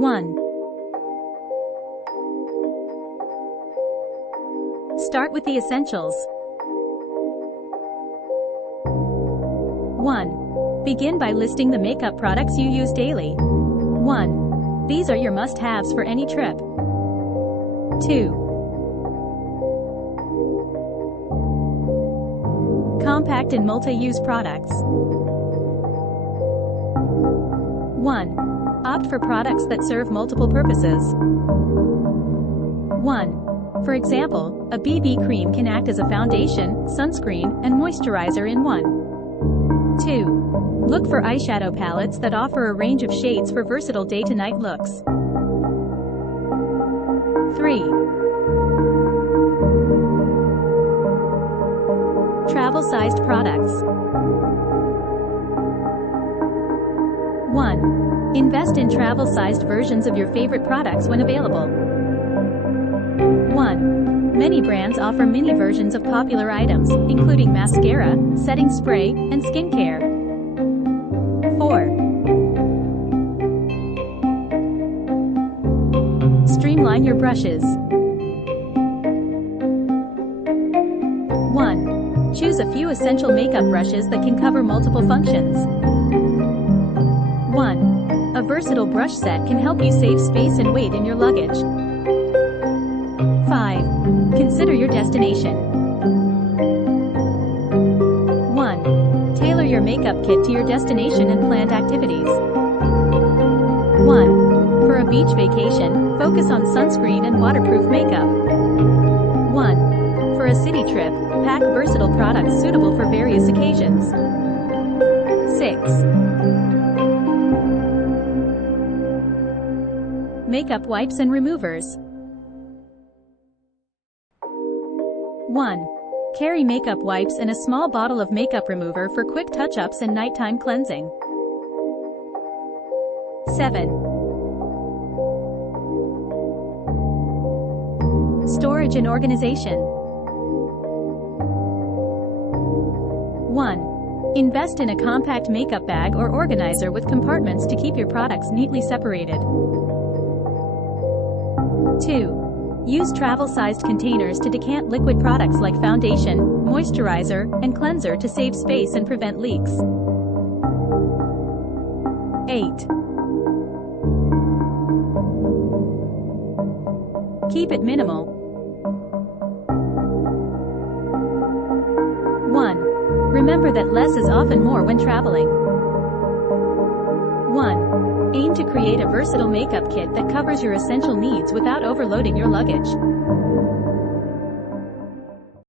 1. Start with the essentials. 1. Begin by listing the makeup products you use daily. 1. These are your must-haves for any trip. 2. Compact and multi-use products. 1. Opt for products that serve multiple purposes. 1. For example, a BB cream can act as a foundation, sunscreen, and moisturizer in one. 2. Look for eyeshadow palettes that offer a range of shades for versatile day-to-night looks. 3. Travel-sized products. 1. Invest in travel-sized versions of your favorite products when available. 1. Many brands offer mini versions of popular items, including mascara, setting spray, and skincare. 4. Streamline your brushes. 1. Choose a few essential makeup brushes that can cover multiple functions. 1. A versatile brush set can help you save space and weight in your luggage. 5. Consider your destination. 1. Tailor your makeup kit to your destination and planned activities. 1. For a beach vacation, focus on sunscreen and waterproof makeup. 1. For a city trip, pack versatile products suitable for various occasions. 6. Makeup wipes and removers. 1. Carry makeup wipes and a small bottle of makeup remover for quick touch-ups and nighttime cleansing. 7. Storage and organization. 1. Invest in a compact makeup bag or organizer with compartments to keep your products neatly separated. 2. Use travel-sized containers to decant liquid products like foundation, moisturizer, and cleanser to save space and prevent leaks. 8. Keep it minimal. 1. Remember that less is often more when traveling. 1. Aim to create a versatile makeup kit that covers your essential needs without overloading your luggage.